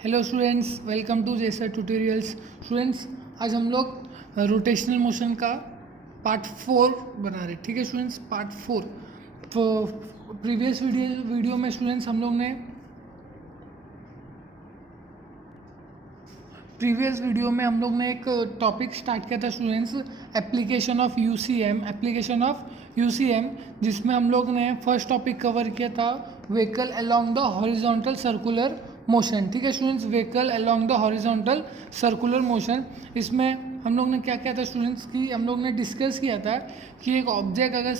Hello students, welcome to जेसर tutorials. Students, आज हम लोग रोटेशनल मोशन का पार्ट 4 बना रहे हैं। ठीक है स्टूडेंट्स, पार्ट 4। तो प्रीवियस वीडियो में स्टूडेंट्स हम लोग ने एक टॉपिक स्टार्ट किया था स्टूडेंट्स, एप्लीकेशन ऑफ यूसीएम, जिसमें हम लोग ने फर्स्ट टॉपिक कवर किया था vehicle along the horizontal circular motion. ठीक है students, vehicle along the horizontal circular motion. इसमें हम लोग ने क्या किया था स्टूडेंट्स की हम लोग ने डिस्कस किया था कि एक ऑब्जेक्ट अगर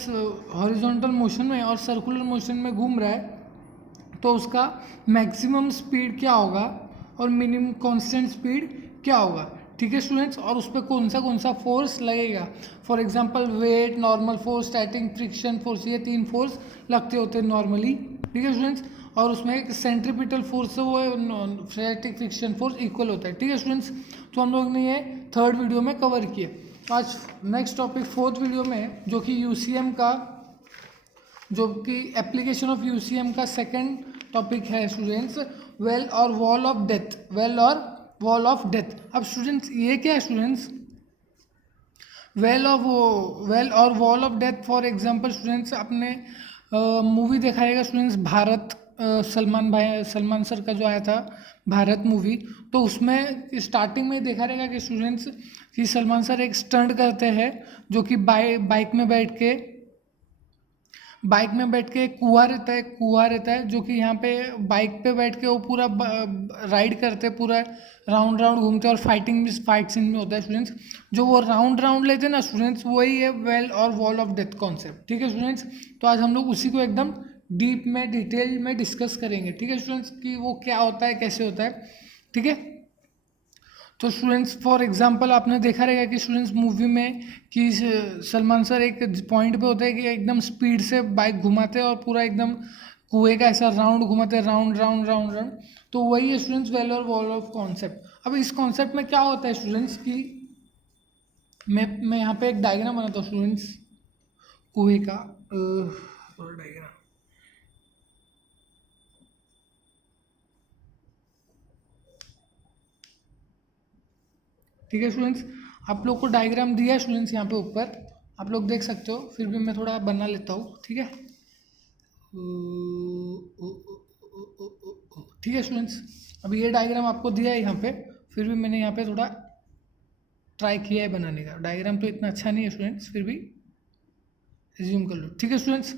हॉरिजॉन्टल मोशन में और सर्कुलर मोशन में घूम रहा है तो उसका मैक्सिमम स्पीड क्या होगा और मिनिमम कांस्टेंट स्पीड क्या होगा। ठीक है स्टूडेंट्स, और उस पर कौन सा फोर्स लगेगा। For example weight, normal force, static friction force, ये 3 फोर्स लगते होते हैं नॉर्मली। ठीक है स्टूडेंट्स, और उसमें एक सेंट्रीपिटल फोर्स है, वो स्टैटिक फ्रिक्शन फोर्स इक्वल होता है। ठीक है स्टूडेंट्स, तो हम लोग ने ये थर्ड वीडियो में कवर किए। आज नेक्स्ट टॉपिक फोर्थ वीडियो में, जो कि एप्लीकेशन ऑफ यूसीएम का सेकंड टॉपिक है स्टूडेंट्स, वेल और वॉल ऑफ डेथ। अब स्टूडेंट्स ये क्या है स्टूडेंट्स, वेल और wall of death. For example students, आपने मूवी देखा रहेगा स्टूडेंट्स, भारत, सलमान सर का जो आया था भारत मूवी, तो उसमें स्टार्टिंग में देखा रहेगा कि स्टूडेंट्स कि सलमान सर एक स्टंट करते हैं, जो कि बाइक में बैठ के कुआं रहता है जो कि यहाँ पे बाइक पे बैठ के वो पूरा राइड करते हैं, पूरा राउंड घूमते हैं, और फाइट सीन में होता है स्टूडेंट्स। जो वो राउंड लेते हैं ना स्टूडेंट्स, वही है वेल और वॉल ऑफ डेथ कॉन्सेप्ट। ठीक है स्टूडेंट्स, तो आज हम लोग उसी को एकदम डीप में डिटेल में डिस्कस करेंगे। ठीक है स्टूडेंट्स, कि वो क्या होता है, कैसे होता है। ठीक है, तो स्टूडेंट्स फॉर एग्जांपल आपने देखा रहेगा कि स्टूडेंट्स मूवी में कि सलमान सर एक पॉइंट पे होता है कि एकदम स्पीड से बाइक घुमाते हैं और पूरा एकदम कुएं का ऐसा राउंड घुमाते हैं, राउंड। तो वही है स्टूडेंट्स वेल और वॉल ऑफ कॉन्सेप्ट। अब इस कॉन्सेप्ट में क्या होता है स्टूडेंट्स कि मैं यहाँ पे एक डायग्राम बनाता हूँ स्टूडेंट्स, कुएं का डायग्राम। ठीक है स्टूडेंट्स, आप लोग को डायग्राम दिया है स्टूडेंट्स यहाँ पे ऊपर, आप लोग देख सकते हो, फिर भी मैं थोड़ा बना लेता हूँ। ठीक है, ठीक है स्टूडेंट्स, अब ये डायग्राम आपको दिया है यहाँ पे, फिर भी मैंने यहाँ पे थोड़ा ट्राई किया है बनाने का। डायग्राम तो इतना अच्छा नहीं है स्टूडेंट्स, फिर भी रिज्यूम कर लो। ठीक है स्टूडेंट्स,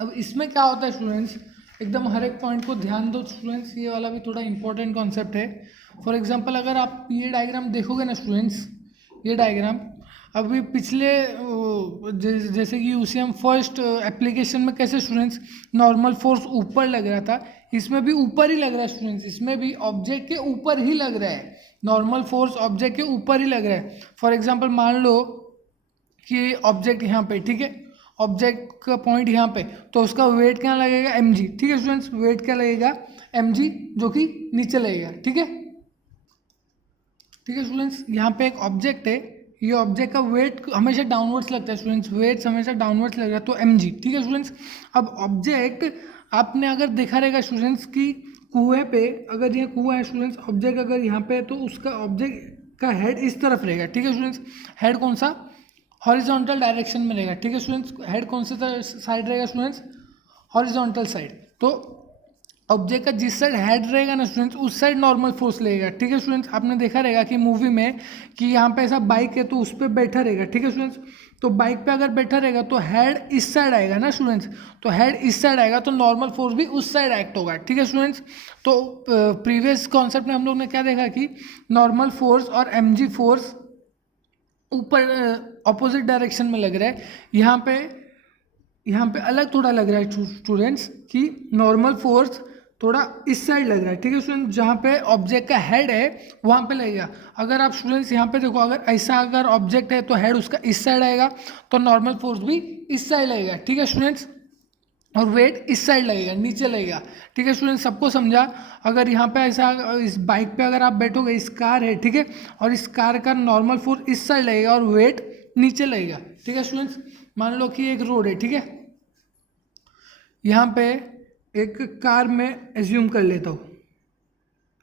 अब इसमें क्या होता है स्टूडेंट्स, एकदम हर एक पॉइंट को ध्यान दो स्टूडेंट्स, ये वाला भी थोड़ा इंपॉर्टेंट कॉन्सेप्ट है। फॉर एग्जांपल अगर आप ये डायग्राम देखोगे ना स्टूडेंट्स, ये डायग्राम अभी पिछले जैसे कि यूसीएम फर्स्ट एप्लीकेशन में कैसे स्टूडेंट्स नॉर्मल फोर्स ऊपर लग रहा था, इसमें भी ऊपर ही लग रहा है स्टूडेंट्स, इसमें भी ऑब्जेक्ट के ऊपर ही लग रहा है, नॉर्मल फोर्स ऑब्जेक्ट के ऊपर ही लग रहा है। फॉर एग्जाम्पल मान लो कि ऑब्जेक्ट यहाँ पे, ठीक है, ऑब्जेक्ट का पॉइंट यहाँ पे, तो उसका वेट क्या लगेगा, mg। ठीक है स्टूडेंट्स, वेट क्या लगेगा, mg, जो कि नीचे लगेगा। ठीक है स्टूडेंट्स, यहाँ पे एक ऑब्जेक्ट है, ये ऑब्जेक्ट का वेट हमेशा डाउनवर्ड्स लगता है स्टूडेंट्स, वेट्स हमेशा डाउनवर्ड्स लग रहा है, तो mg। ठीक है स्टूडेंट्स, अब ऑब्जेक्ट आपने अगर देखा रहेगा स्टूडेंट्स की कुएं पे, अगर ये कुआं है स्टूडेंट्स, ऑब्जेक्ट अगर यहाँ पे है तो उसका ऑब्जेक्ट का हेड इस तरफ रहेगा। ठीक है स्टूडेंट्स, हेड कौन सा, हॉरिजॉन्टल डायरेक्शन में रहेगा। ठीक है स्टूडेंट्स, हेड कौन से साइड रहेगा स्टूडेंट्स, हॉरिजॉन्टल साइड। तो ऑब्जेक्ट का जिस साइड हेड रहेगा ना स्टूडेंट्स, उस साइड नॉर्मल फोर्स लगेगा। ठीक है स्टूडेंट्स, आपने देखा रहेगा कि मूवी में कि यहाँ पे ऐसा बाइक है तो उस पर बैठा रहेगा। ठीक है स्टूडेंट्स, तो बाइक पे अगर बैठा रहेगा तो हेड इस साइड आएगा ना स्टूडेंट्स, तो हेड इस साइड आएगा तो नॉर्मल फोर्स भी उस साइड एक्ट होगा। ठीक है स्टूडेंट्स, तो प्रीवियस कॉन्सेप्ट में हम लोग ने क्या देखा कि नॉर्मल फोर्स और mg फोर्स ऊपर ऑपोजिट डायरेक्शन में लग रहा है, यहाँ पे अलग थोड़ा लग रहा है स्टूडेंट्स कि नॉर्मल फोर्स थोड़ा इस साइड लग रहा है। ठीक है स्टूडेंट, जहाँ पे ऑब्जेक्ट का हेड है वहाँ पे लगेगा। अगर आप स्टूडेंट्स यहाँ पे देखो, अगर ऐसा अगर ऑब्जेक्ट है तो हेड उसका इस साइड आएगा, तो नॉर्मल फोर्स भी इस साइड लगेगा। ठीक है स्टूडेंट्स, और वेट इस साइड लगेगा, नीचे लगेगा। ठीक है स्टूडेंट, सबको समझा। अगर यहाँ पे ऐसा इस बाइक पे अगर आप बैठोगे, इस कार है, ठीक है, और इस कार का नॉर्मल फोर्स इस साइड लगेगा और वेट नीचे लगेगा। ठीक है स्टूडेंट्स, मान लो कि एक रोड है, ठीक है, यहाँ पे एक कार में एज्यूम कर लेता हूँ,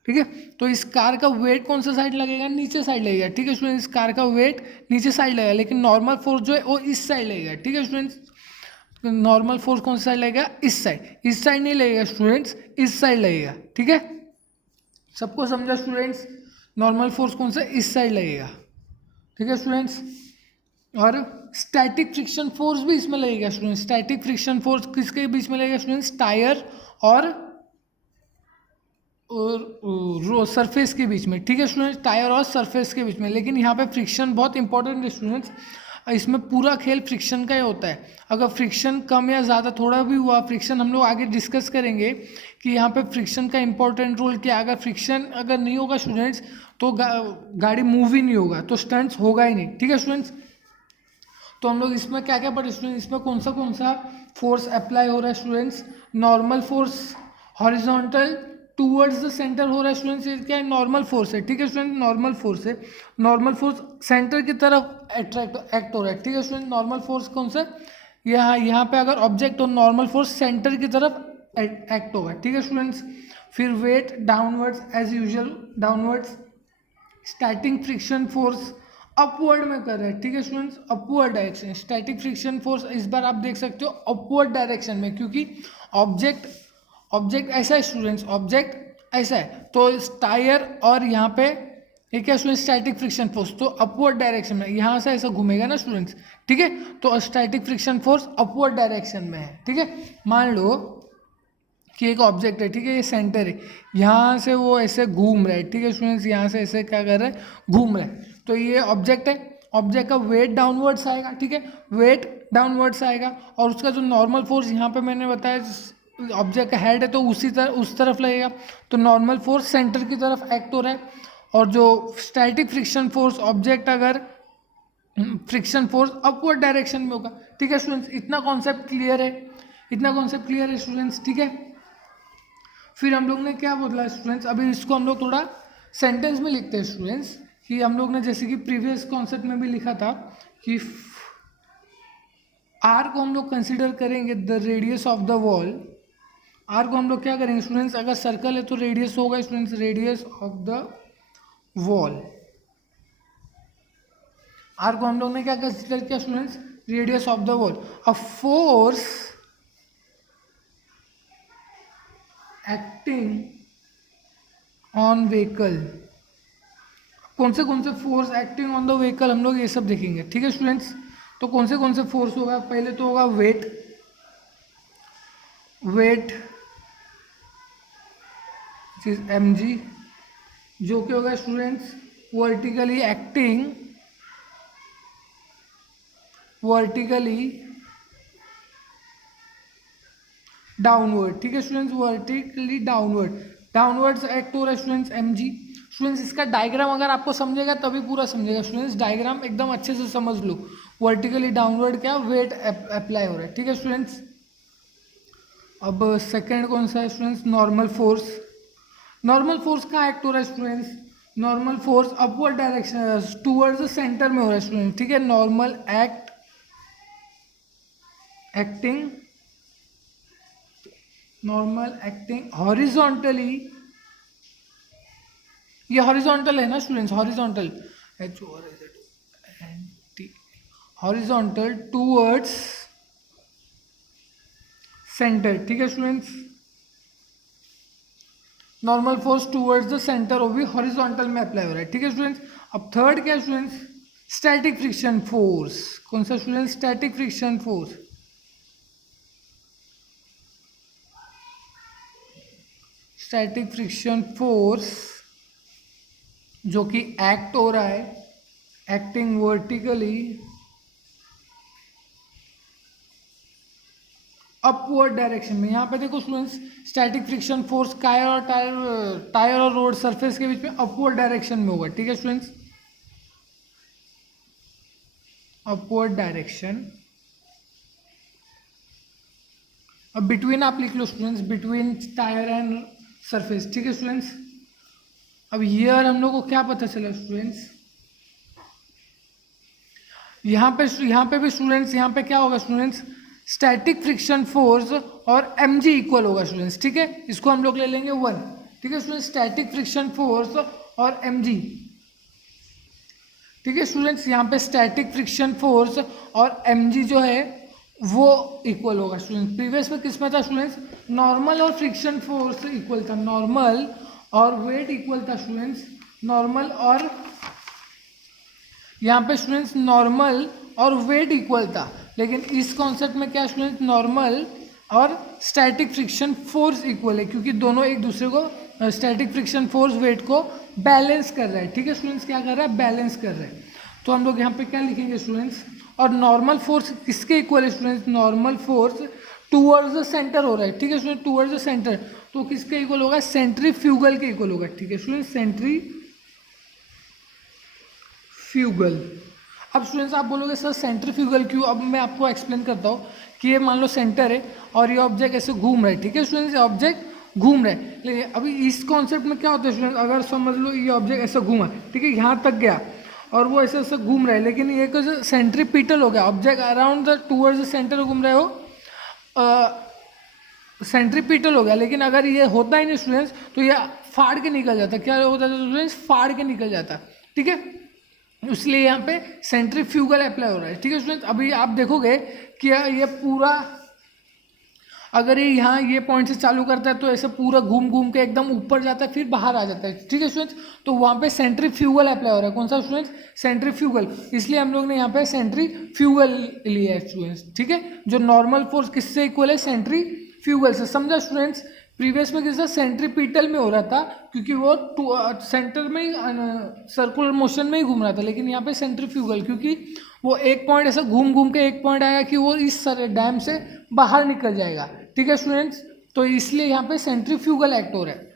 ठीक है। तो इस कार का वेट कौन सा साइड लगेगा, नीचे साइड लगेगा, ठीक है स्टूडेंट्स। इस कार का वेट नीचे साइड लगेगा, लेकिन नॉर्मल फोर्स जो है वो इस साइड लगेगा, ठीक है स्टूडेंट्स। नॉर्मल फोर्स कौन सा साइड लगेगा, इस साइड नहीं लगेगा स्टूडेंट्स, इस साइड लगेगा, ठीक है। सबको समझा स्टूडेंट्स, नॉर्मल फोर्स कौन सा, इस साइड लगेगा, ठीक है स्टूडेंट्स। और स्टैटिक फ्रिक्शन फोर्स भी इसमें लगेगा स्टूडेंट्स। स्टैटिक फ्रिक्शन फोर्स किसके बीच में लगेगा स्टूडेंट्स, टायर और सरफेस के बीच में, ठीक है स्टूडेंट्स, टायर और सरफेस के बीच में। लेकिन यहाँ पे फ्रिक्शन बहुत इंपॉर्टेंट है स्टूडेंट्स, इसमें पूरा खेल फ्रिक्शन का ही होता है। अगर फ्रिक्शन कम या ज़्यादा थोड़ा भी हुआ, फ्रिक्शन हम लोग आगे डिस्कस करेंगे कि यहाँ पे फ्रिक्शन का इंपॉर्टेंट रोल क्या है। अगर फ्रिक्शन अगर नहीं होगा स्टूडेंट्स तो गाड़ी मूव ही नहीं होगा, तो स्टंट्स होगा ही नहीं, ठीक है स्टूडेंट्स। तो हम लोग इसमें क्या क्या पढ़े स्टूडेंट्स, इसमें कौन सा फोर्स अप्लाई हो रहा है students, normal force horizontal towards the centre हो रहा है स्टूडेंट्स, ये क्या है, नॉर्मल फोर्स है, ठीक है स्टूडेंट। नॉर्मल फोर्स है, नॉर्मल फोर्स सेंटर की तरफ एक्ट हो रहा है, ठीक है स्टूडेंट। नॉर्मल फोर्स कौन सा, यहाँ पे अगर ऑब्जेक्ट हो, नॉर्मल फोर्स सेंटर की तरफ एक्ट होगा, ठीक है स्टूडेंट्स। फिर weight downwards as usual, downwards. Static friction force upward में कर रहा है, ठीक है students, upward direction. Static friction force इस बार आप देख सकते हो अपवर्ड डायरेक्शन में, क्योंकि ऑब्जेक्ट ऐसा है स्टूडेंट्स, ऑब्जेक्ट ऐसा है, तो टायर और यहाँ पे ये क्या स्टूडेंट, स्टैटिक फ्रिक्शन फोर्स, तो अपवर्ड डायरेक्शन में, यहाँ से ऐसा घूमेगा ना स्टूडेंट्स, ठीक है। तो static friction force upward direction में है, ठीक है। मान लो कि एक ऑब्जेक्ट है, ठीक है, ये सेंटर है, यहाँ से वो ऐसे घूम रहा है, ठीक है स्टूडेंट्स, यहाँ से ऐसे क्या कर रहा है, घूम रहा है। तो ये ऑब्जेक्ट है, ऑब्जेक्ट का वेट डाउनवर्ड्स आएगा, ठीक है, वेट डाउनवर्ड्स आएगा। और उसका जो नॉर्मल फोर्स यहाँ पे मैंने बताया, ऑब्जेक्ट का हेड है तो उस तरफ लगेगा, तो नॉर्मल फोर्स सेंटर की तरफ एक्ट हो रहा है। और जो स्टैटिक फ्रिक्शन फोर्स, ऑब्जेक्ट अगर फ्रिक्शन फोर्स अपवर्ड डायरेक्शन में होगा, ठीक है स्टूडेंट्स। इतना कॉन्सेप्ट क्लियर है, इतना कॉन्सेप्ट क्लियर है स्टूडेंट्स, ठीक है। फिर हम लोग ने क्या बोला स्टूडेंट्स, अभी इसको हम लोग थोड़ा सेंटेंस में लिखते हैं स्टूडेंट्स, कि हम लोग ने जैसे कि प्रीवियस कॉन्सेप्ट में भी लिखा था कि आर को हम लोग कंसिडर करेंगे the radius of the wall. R को हम लोग क्या करेंगे स्टूडेंट्स, अगर सर्कल है तो रेडियस होगा students, radius of the wall. R को हम लोग ने क्या कंसिडर किया students, radius of the wall. A force acting on vehicle, कौन से force acting on the vehicle हम लोग ये सब देखेंगे, ठीक है स्टूडेंट्स। तो कौन से फोर्स होगा, पहले तो होगा वेट इज mg, जो कि होगा स्टूडेंट्स वर्टिकली डाउनवर्ड, ठीक है स्टूडेंट्स, वर्टिकली डाउनवर्ड्स एक्ट हो रहा है स्टूडेंट्स mg। स्टूडेंट्स इसका डायग्राम अगर आपको समझेगा तभी पूरा समझेगा स्टूडेंट्स, डायग्राम एकदम अच्छे से समझ लो। वर्टिकली डाउनवर्ड क्या, वेट अप्लाई हो रहा है, ठीक है स्टूडेंट्स। अब सेकंड कौन सा है students, normal force. Normal force कहाँ एक्ट हो रहा है students, normal force upward direction towards the centre में हो रहा है स्टूडेंट्स, ठीक है। नॉर्मल एक्टिंग हॉरिजॉन्टली, ये हॉरिजॉन्टल है ना students, horizontal horizontal towards centre, ठीक है students. Normal force towards the centre वो भी हॉरिजॉन्टल में अप्लाई हो रहा है, ठीक है स्टूडेंट्स। अब थर्ड क्या स्टूडेंट्स, स्टैटिक फ्रिक्शन फोर्स। कौन सा students, static friction force. Static friction force जो कि एक्ट हो रहा है, एक्टिंग वर्टिकली अपवर्ड डायरेक्शन में। यहाँ पे देखो students, static friction force tyre और रोड सरफेस के बीच में अपवर्ड डायरेक्शन में होगा, ठीक है स्टूडेंट्स, अपवर्ड डायरेक्शन। अब बिटवीन आप लिख लो students, between tyre and surface, ठीक है स्टूडेंट्स। अब हियर हम लोग को क्या पता चला स्टूडेंट्स, यहाँ पे भी स्टूडेंट्स, यहाँ पे क्या होगा स्टूडेंट्स, स्टैटिक फ्रिक्शन फोर्स और mg इक्वल होगा स्टूडेंट्स, ठीक है। इसको हम लोग ले लेंगे 1, ठीक है स्टूडेंट्स, स्टैटिक फ्रिक्शन फोर्स और mg। ठीक है स्टूडेंट्स, यहाँ पे स्टैटिक फ्रिक्शन फोर्स और mg जो है वो इक्वल होगा स्टूडेंट्स। प्रीवियस में किस में था स्टूडेंट्स, नॉर्मल और फ्रिक्शन फोर्स इक्वल था, नॉर्मल और वेट इक्वल था स्टूडेंट्स, नॉर्मल और यहाँ पे स्टूडेंट्स नॉर्मल और वेट इक्वल था। लेकिन इस कॉन्सेप्ट में क्या स्टूडेंट्स, नॉर्मल और स्टैटिक फ्रिक्शन फोर्स इक्वल है, क्योंकि दोनों एक दूसरे को स्टैटिक फ्रिक्शन फोर्स वेट को बैलेंस कर रहा है। ठीक है स्टूडेंट्स, क्या कर रहा है, बैलेंस कर रहा है। तो हम लोग यहाँ पे क्या लिखेंगे स्टूडेंट्स, और नॉर्मल फोर्स किसके इक्वल है students, normal force towards the centre हो रहा है। ठीक है स्टूडेंट, टूवर्ड्स द सेंटर, तो किसके इक्वल होगा, सेंट्रीफ्यूगल के इक्वल होगा। ठीक है स्टूडेंट, सेंट्रीफ्यूगल। अब स्टूडेंट्स आप बोलोगे सर सेंट्रीफ्यूगल क्यों, अब मैं आपको एक्सप्लेन करता हूँ कि ये मान लो सेंटर है और ये ऑब्जेक्ट ऐसे घूम रहा है। ठीक है स्टूडेंट्स, ऑब्जेक्ट घूम रहा है, लेकिन अभी इस कॉन्सेप्ट में क्या होता है स्टूडेंट, अगर समझ लो ये ऑब्जेक्ट ऐसा घूमा, ठीक है यहाँ तक गया और वो ऐसे ऐसे घूम रहा है, लेकिन ये कुछ सेंट्रीपिटल हो गया, object around the towards the centre घूम रहे हो, सेंट्रीपिटल हो गया। लेकिन अगर ये होता ही नहीं स्टूडेंट्स तो ये फाड़ के निकल जाता, क्या होता है स्टूडेंट्स, फाड़ के निकल जाता। ठीक है, इसलिए यहाँ पे सेंट्रीफ्यूगल अप्लाई हो रहा है। ठीक है स्टूडेंट्स, अभी आप देखोगे कि ये पूरा, अगर ये यहाँ ये पॉइंट से चालू करता है तो ऐसे पूरा घूम घूम के एकदम ऊपर जाता है, फिर बाहर आ जाता है। ठीक है स्टूडेंट्स, तो वहाँ पे सेंट्रीफ्यूगल अप्लाई हो रहा है। कौन सा स्टूडेंट्स, सेंट्रीफ्यूगल, इसलिए हम लोग ने यहाँ पे सेंट्रीफ्यूगल लिया है स्टूडेंट्स। ठीक है, जो नॉर्मल फोर्स किससे इक्वल है, सेंट्रीफ्यूगल से। समझा स्टूडेंट्स, प्रीवियस में किसका सेंट्रीपिटल में हो रहा था, क्योंकि वो सेंटर में ही सर्कुलर मोशन में ही घूम रहा था, लेकिन यहाँ पे सेंट्रीफ्यूगल, क्योंकि वो एक पॉइंट ऐसा घूम घूम के एक पॉइंट आएगा कि वो इस डैम से बाहर निकल जाएगा। ठीक है स्टूडेंट्स, तो इसलिए यहाँ पे सेंट्रीफ्यूगल एक्ट हो रहा है।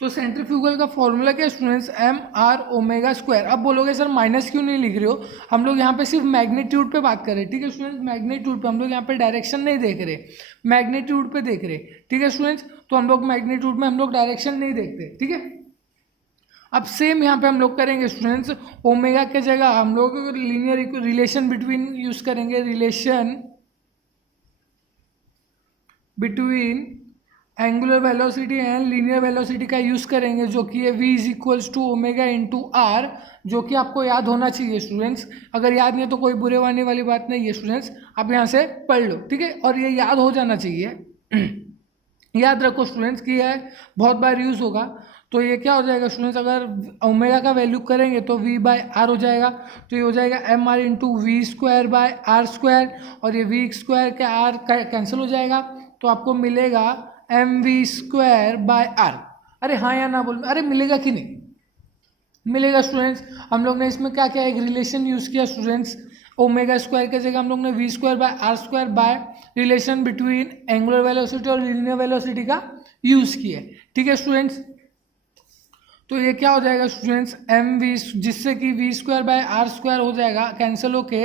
तो सेंट्रीफ्यूगल का फॉर्मूला क्या है students, M R omega square. अब बोलोगे सर माइनस क्यों नहीं लिख रहे हो, हम लोग यहाँ पे सिर्फ मैग्नीट्यूड पे बात कर रहे हैं। ठीक है स्टूडेंट्स, मैग्नीट्यूड पे, हम लोग यहाँ पे डायरेक्शन नहीं देख रहे, मैग्नीट्यूड पे देख रहे। ठीक है स्टूडेंट्स, तो हम लोग मैग्नीट्यूड में हम लोग डायरेक्शन नहीं देखते। ठीक है, अब सेम यहाँ पे हम लोग करेंगे स्टूडेंट्स, ओमेगा के जगह हम लोग लीनियर रिलेशन बिटवीन यूज करेंगे, relation between angular velocity and linear velocity का यूज करेंगे, जो कि है v is equals to omega into R, जो कि आपको याद होना चाहिए स्टूडेंट्स। अगर याद नहीं है तो कोई बुरे वाने वाली बात नहीं है स्टूडेंट्स, आप यहाँ से पढ़ लो। ठीक है, और ये याद हो जाना चाहिए। याद रखो स्टूडेंट्स कि यह बहुत बार यूज होगा। तो ये क्या हो जाएगा स्टूडेंट्स, अगर ओमेगा का वैल्यू करेंगे तो v बाय आर हो जाएगा, तो ये हो जाएगा M R into V square by R square, और ये वी स्क्वायर का आर कैंसिल हो जाएगा, तो आपको मिलेगा M V square by R. अरे हाँ या ना बोल, अरे मिलेगा कि नहीं मिलेगा स्टूडेंट्स। हम लोग ने इसमें क्या किया, एक रिलेशन यूज किया स्टूडेंट्स, ओमेगा स्क्वायर की जगह हम लोग ने V square by R square by relation between angular velocity और लीनियर वेलोसिटी का यूज किया। ठीक है स्टूडेंट्स, तो ये क्या हो जाएगा स्टूडेंट्स, एम वी, जिससे कि V square by R square हो जाएगा कैंसिल होके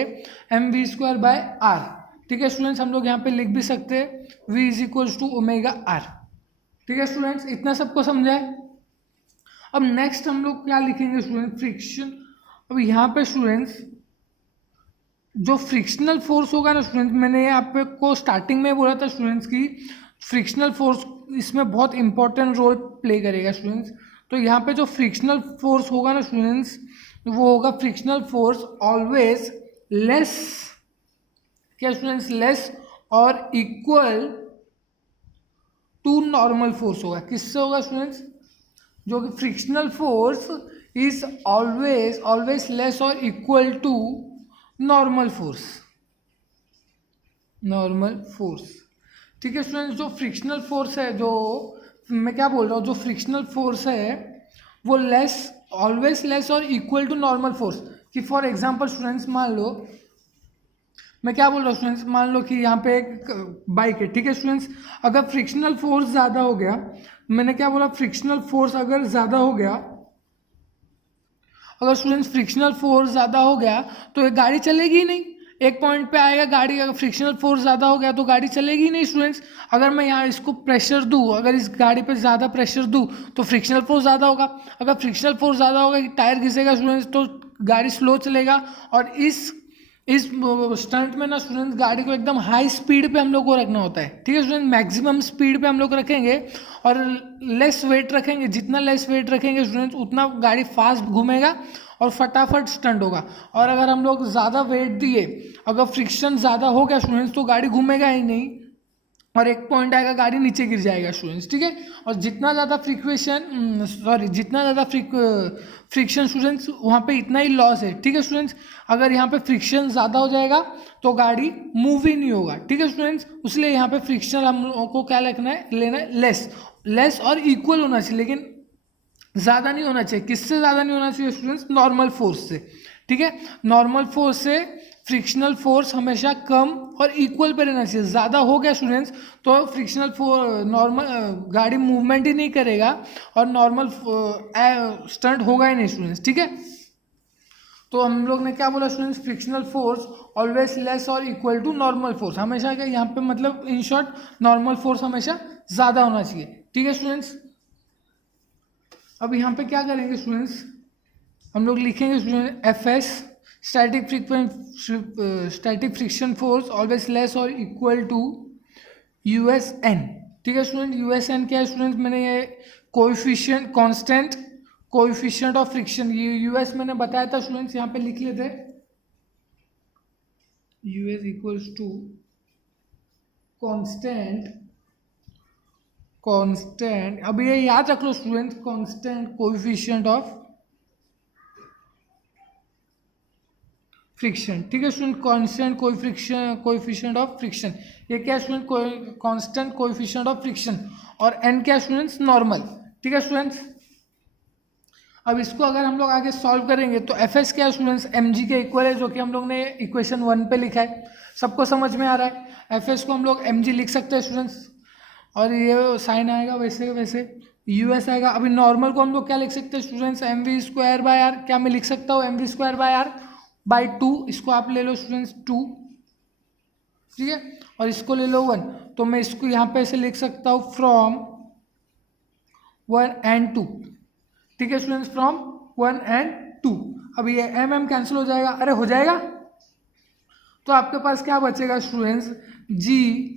M V square by R. ठीक है स्टूडेंट्स, हम लोग यहाँ पे लिख भी सकते हैं v is equals to omega R. ठीक है स्टूडेंट्स, इतना सबको समझा है। अब नेक्स्ट हम लोग क्या लिखेंगे स्टूडेंट, फ्रिक्शन। अब यहाँ पे स्टूडेंट्स जो फ्रिक्शनल फोर्स होगा ना स्टूडेंट्स, मैंने आपको स्टार्टिंग में बोला था स्टूडेंट्स की फ्रिक्शनल फोर्स इसमें बहुत इंपॉर्टेंट रोल प्ले करेगा स्टूडेंट्स। तो यहाँ पे जो फ्रिक्शनल फोर्स होगा ना स्टूडेंट्स, वो होगा फ्रिक्शनल फोर्स ऑलवेज लेस, क्या स्टूडेंट्स, लेस और इक्वल टू नॉर्मल फोर्स होगा। किससे होगा स्टूडेंट्स, जो कि frictional force is always less और equal to normal force, normal force. ठीक है स्टूडेंट्स, जो फ्रिक्शनल फोर्स है, जो मैं क्या बोल रहा हूँ, जो फ्रिक्शनल फोर्स है वो ऑलवेज लेस और इक्वल टू नॉर्मल फोर्स। कि फॉर एग्जांपल स्टूडेंट्स, मान लो मैं क्या बोल रहा हूँ स्टूडेंट्स, मान लो कि यहाँ पे एक बाइक है। ठीक है स्टूडेंट्स, अगर फ्रिक्शनल फोर्स ज़्यादा हो गया, मैंने क्या बोला, फ्रिक्शनल फोर्स अगर ज़्यादा हो गया, अगर स्टूडेंट्स फ्रिक्शनल फोर्स ज़्यादा हो गया तो ये गाड़ी चलेगी ही नहीं, एक पॉइंट पे आएगा गाड़ी। अगर फ्रिक्शनल फोर्स ज़्यादा हो गया तो गाड़ी चलेगी ही नहीं स्टूडेंट्स। अगर मैं यहाँ इसको प्रेशर दूँ, अगर इस गाड़ी पे ज़्यादा प्रेशर दूँ तो फ्रिक्शनल फोर्स ज़्यादा होगा। अगर फ्रिक्शनल फोर्स ज़्यादा होगा कि टायर घिसेगा स्टूडेंट्स, तो गाड़ी स्लो चलेगा। और इस इस स्टंट में ना स्टूडेंट्स गाड़ी को एकदम हाई स्पीड पे हम लोग को रखना होता है, ठीक है स्टूडेंट, मैक्सिमम स्पीड पे हम लोग रखेंगे और लेस वेट रखेंगे, जितना लेस वेट रखेंगे स्टूडेंट्स उतना गाड़ी फास्ट घूमेगा और फटाफट स्टंट होगा। और अगर हम लोग ज़्यादा वेट दिए, अगर फ्रिक्शन ज़्यादा हो गया स्टूडेंट्स तो गाड़ी घूमेगा ही नहीं और एक पॉइंट आएगा गाड़ी नीचे गिर जाएगा स्टूडेंट्स, ठीक है। और जितना ज़्यादा जितना ज़्यादा फ्रिक्शन स्टूडेंट्स वहाँ पे इतना ही लॉस है, ठीक है स्टूडेंट्स। अगर यहाँ पे फ्रिक्शन ज़्यादा हो जाएगा तो गाड़ी मूव ही नहीं होगा, ठीक है स्टूडेंट्स। इसलिए यहाँ पे फ्रिक्शन हम लोगों को क्या लेना है लेस और इक्वल होना चाहिए, लेकिन ज़्यादा नहीं होना चाहिए। किससे ज़्यादा नहीं होना चाहिए स्टूडेंट्स? नॉर्मल फोर्स से, ठीक है। नॉर्मल फोर्स से फ्रिक्शनल फोर्स हमेशा कम और इक्वल पे रहना चाहिए। ज़्यादा हो गया स्टूडेंट्स तो फ्रिक्शनल नॉर्मल गाड़ी मूवमेंट ही नहीं करेगा और नॉर्मल स्टंट होगा ही नहीं स्टूडेंट्स, ठीक है। तो हम लोग ने क्या बोला students? Frictional force always less और इक्वल टू नॉर्मल फोर्स। हमेशा क्या यहाँ पे मतलब इन शॉर्ट नॉर्मल फोर्स हमेशा ज़्यादा होना चाहिए, ठीक है स्टूडेंट्स। अब यहाँ पे क्या करेंगे स्टूडेंट्स? हम लोग लिखेंगे student F S static friction force always less और equal to U S N, ठीक है स्टूडेंट। यू एस एन क्या है स्टूडेंट? मैंने ये coefficient constant coefficient of friction, ये यू एस मैंने बताया था स्टूडेंट्स, यहाँ पे लिख लेते U S equals to constant अब ये याद रख लो students, constant coefficient of friction, ठीक है student. Constant coefficient of friction, ये क्या student? Constant coefficient of friction. और एन क्या स्टूडेंट्स? नॉर्मल, ठीक है स्टूडेंट्स। अब इसको अगर हम लोग आगे सॉल्व करेंगे तो एफ एस क्या है स्टूडेंट्स? एम जी के इक्वल है, जो कि हम लोग ने इक्वेशन 1 पे लिखा है। सबको समझ में आ रहा है? एफ एस को हम लोग एम जी लिख सकते हैं स्टूडेंट्स, और ये साइन आएगा वैसे वैसे यू एस आएगा। अभी नॉर्मल को हम लोग क्या लिख सकते हैं students? M V square by R. क्या मैं लिख सकता हूँ? M V square by R by 2, इसको आप ले लो स्टूडेंट्स 2, ठीक है। और इसको ले लो 1, तो मैं इसको यहाँ पे ऐसे लिख सकता हूँ फ्रॉम 1 and 2, ठीक है स्टूडेंट्स, फ्रॉम 1 and 2। अब ये एम एम कैंसिल हो जाएगा, अरे हो जाएगा। तो आपके पास क्या बचेगा स्टूडेंट्स? जी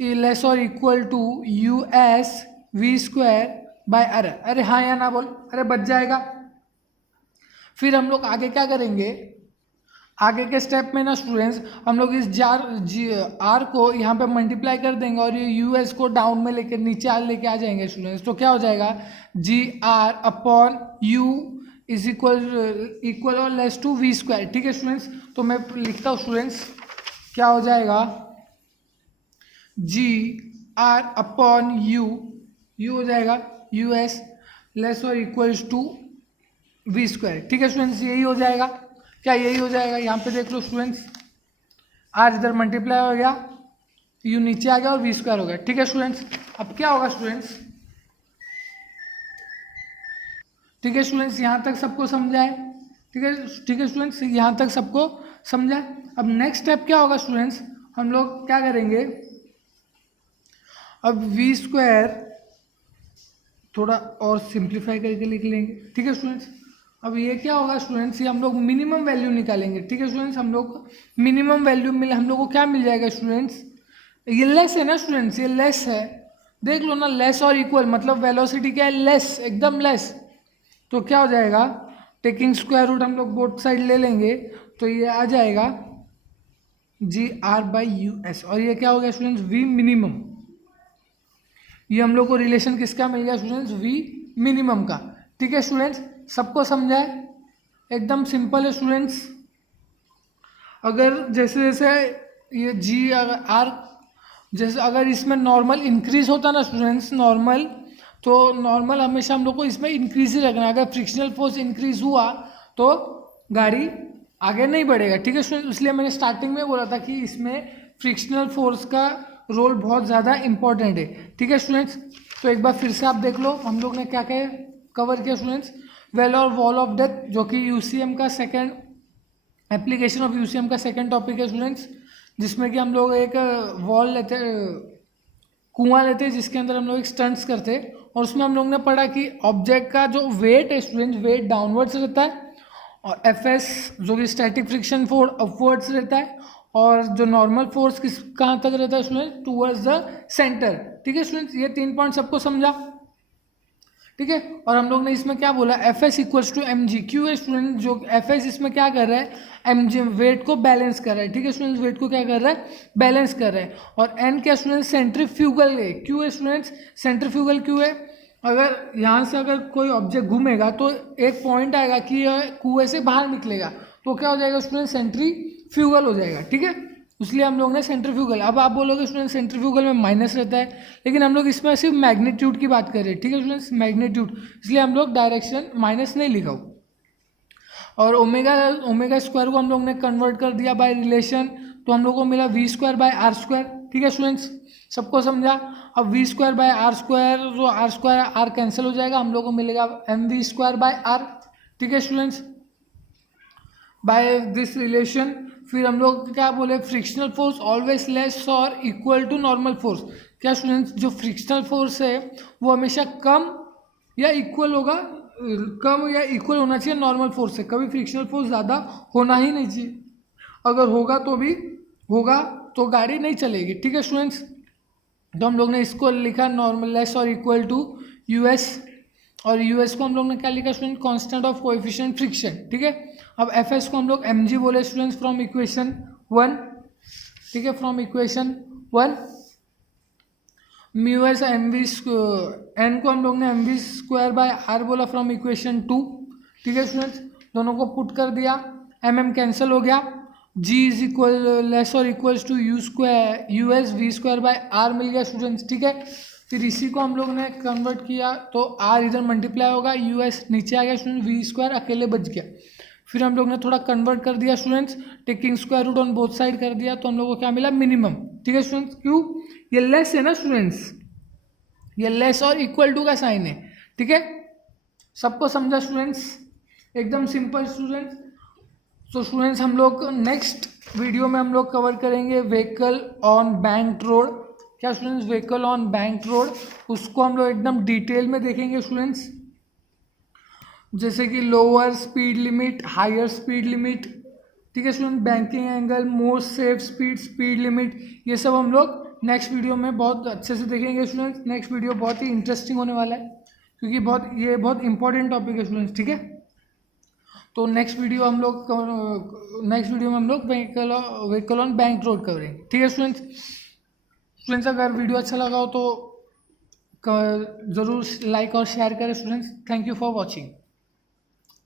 लेस और equal to U S V square by R. अरे हाँ या ना बोल, अरे बच जाएगा। फिर हम लोग आगे क्या करेंगे? आगे के स्टेप में ना स्टूडेंट्स हम लोग इस आर को यहाँ पे मल्टीप्लाई कर देंगे और ये यू एस को डाउन में लेकर नीचे लेके आ जाएंगे स्टूडेंट्स। तो क्या हो जाएगा? G R upon U is equal और लेस टू वी स्क्वायर, ठीक है स्टूडेंट्स। तो मैं लिखता हूँ स्टूडेंट्स, क्या हो जाएगा? जी आर अपॉन यू हो जाएगा यू एस लेस और इक्वल्स टू वी स्क्वायर, ठीक है स्टूडेंट्स। यही हो जाएगा, क्या यही हो जाएगा? यहाँ पे देख लो स्टूडेंट्स, आर इधर मल्टीप्लाई हो गया, यू नीचे आ गया और वी स्क्वायर हो गया, ठीक है स्टूडेंट्स। अब क्या होगा स्टूडेंट्स? ठीक है स्टूडेंट्स, यहाँ तक सबको समझा है? ठीक है स्टूडेंट्स, यहाँ तक सबको समझा है? अब नेक्स्ट स्टेप क्या होगा स्टूडेंट्स? हम लोग क्या करेंगे? अब वी स्क्वायर थोड़ा और सिंप्लीफाई करके लिख लेंगे, ठीक है स्टूडेंट्स। अब ये क्या होगा स्टूडेंट्स? ये हम लोग मिनिमम वैल्यू निकालेंगे, ठीक है स्टूडेंट्स। हम लोग मिनिमम वैल्यू हम लोग को क्या मिल जाएगा स्टूडेंट्स? ये लेस है ना स्टूडेंट्स, ये लेस है, देख लो ना, लेस और इक्वल मतलब वेलोसिटी क्या है? लेस, एकदम लेस। तो क्या हो जाएगा? टेकिंग स्क्वायर रूट हम लोग बोथ साइड ले लेंगे, तो ये आ जाएगा G R by U S. और ये क्या हो गया स्टूडेंट्स? V minimum. ये हम लोग को रिलेशन किसका मिल गया स्टूडेंट्स? वी मिनिमम का, ठीक है स्टूडेंट्स। सबको समझा है? एकदम सिंपल है स्टूडेंट्स। अगर जैसे जैसे ये जी अगर आर जैसे अगर इसमें नॉर्मल इंक्रीज होता ना स्टूडेंट्स, नॉर्मल, तो नॉर्मल हमेशा हम लोग को इसमें इंक्रीज ही रखना है। अगर फ्रिक्शनल फोर्स इंक्रीज हुआ तो गाड़ी आगे नहीं बढ़ेगा, ठीक है स्टूडेंट। इसलिए मैंने स्टार्टिंग में बोला था कि इसमें फ्रिक्शनल फोर्स का रोल बहुत ज़्यादा इंपॉर्टेंट है, ठीक है स्टूडेंट्स। तो एक बार फिर से आप देख लो हम लोग ने क्या क्या कवर किया स्टूडेंट्स। वेल और वॉल ऑफ डेथ, जो कि यूसीएम का सेकंड एप्लीकेशन ऑफ यूसीएम का सेकंड टॉपिक है स्टूडेंट्स, जिसमें कि हम लोग एक वॉल लेते, कुआं लेते जिसके अंदर हम लोग एक स्टंट्स करते, और उसमें हम लोग ने पढ़ा कि ऑब्जेक्ट का जो वेट है स्टूडेंट्स, वेट डाउनवर्ड्स रहता है और एफ एस जो कि स्टैटिक फ्रिक्शन फोर्स अपवर्ड्स रहता है, और जो नॉर्मल फोर्स किस कहाँ तक रहता है स्टूडेंट, टूवर्ड्स द सेंटर। ठीक है स्टूडेंट्स, ये 3 पॉइंट सबको समझा, ठीक है। और हम लोग ने इसमें क्या बोला, F S equals to M G. क्यों है स्टूडेंट, जो एफ एस इसमें क्या कर रहा है, एम जी वेट को बैलेंस कर रहा है, ठीक है स्टूडेंट्स, वेट को क्या कर रहा है, बैलेंस कर रहा है। और एन क्या स्टूडेंट, सेंट्रीफ्यूगल है। क्यों है स्टूडेंट्स, सेंट्रीफ्यूगल क्यों है, अगर यहाँ से अगर कोई ऑब्जेक्ट घूमेगा तो एक पॉइंट आएगा कि यह कुएं से बाहर निकलेगा, तो क्या हो जाएगा स्टूडेंट, सेंट्रीफ्यूगल हो जाएगा, ठीक है। इसलिए हम लोग ने सेंट्रीफ्यूगल, अब आप बोलोगे स्टूडेंट सेंट्रीफ्यूगल में माइनस रहता है, लेकिन हम लोग इसमें सिर्फ मैग्नीट्यूड की बात कर रहे हैं, ठीक है स्टूडेंट्स, मैग्नीट्यूड, इसलिए हम लोग डायरेक्शन माइनस नहीं लिखा। और ओमेगा स्क्वायर को हम लोग ने कन्वर्ट कर दिया बाय रिलेशन, तो हम लोग को मिला V square by R square, ठीक है स्टूडेंट्स, सबको समझा। अब V square by R square, जो आर स्क्वायर आर कैंसिल हो जाएगा, हम लोग को मिलेगा M V square by R, ठीक है स्टूडेंट्स, बाय दिस रिलेशन। फिर हम लोग क्या बोले, फ्रिक्शनल फोर्स ऑलवेज लेस और इक्वल टू नॉर्मल फोर्स। क्या स्टूडेंट्स, जो फ्रिक्शनल फोर्स है वो हमेशा कम या इक्वल होगा, कम या इक्वल होना चाहिए नॉर्मल फोर्स से, कभी फ्रिक्शनल फोर्स ज़्यादा होना ही नहीं चाहिए, अगर होगा तो भी होगा तो गाड़ी नहीं चलेगी, ठीक है स्टूडेंट्स। तो हम लोग ने इसको लिखा नॉर्मल लेस और इक्वल टू यू एस, और यू एस को हम लोग ने क्या लिखा student, constant of coefficient friction, ठीक है। अब एफ एस को हम लोग एम जी बोले स्टूडेंट्स फ्रॉम इक्वेशन 1, ठीक है, from equation 1। Mu S M V, N को हम लोग ने M V square by R बोला फ्रॉम इक्वेशन 2, ठीक है स्टूडेंट्स, दोनों को पुट कर दिया, एम एम कैंसिल हो गया, जी इज इक्वल लेस और equals to U square U S V square by R मिल गया स्टूडेंट्स, ठीक है। फिर इसी को हम लोग ने कन्वर्ट किया तो आर इधर मल्टीप्लाई होगा, यू एस नीचे आ गया स्टूडेंट, वी स्क्वायर अकेले बच गया। फिर हम लोग ने थोड़ा कन्वर्ट कर दिया students, taking square root on both side कर दिया, तो हम लोग को क्या मिला, मिनिमम, ठीक है स्टूडेंट्स। क्यों, ये लेस है ना स्टूडेंट्स, ये लेस और इक्वल टू का साइन है, ठीक है, सबको समझा स्टूडेंट्स, एकदम सिंपल स्टूडेंट्स। तो स्टूडेंट्स हम लोग नेक्स्ट वीडियो में हम लोग कवर करेंगे व्हीकल ऑन बैंक रोड। क्या students, vehicle on bank road, उसको हम लोग एकदम डिटेल में देखेंगे स्टूडेंट्स, जैसे कि lower speed limit, higher speed limit, ठीक है student, banking angle, most safe speed, speed limit, ये सब हम लोग नेक्स्ट वीडियो में बहुत अच्छे से देखेंगे स्टूडेंट्स। नेक्स्ट वीडियो बहुत ही इंटरेस्टिंग होने वाला है, क्योंकि ये बहुत इंपॉर्टेंट टॉपिक है स्टूडेंट्स, ठीक है। तो नेक्स्ट वीडियो में हम लोग व्हीकल ऑन बैंक रोड करेंगे, ठीक है स्टूडेंट्स। अगर वीडियो अच्छा लगा हो तो ज़रूर लाइक और शेयर करें students. Thank you for watching.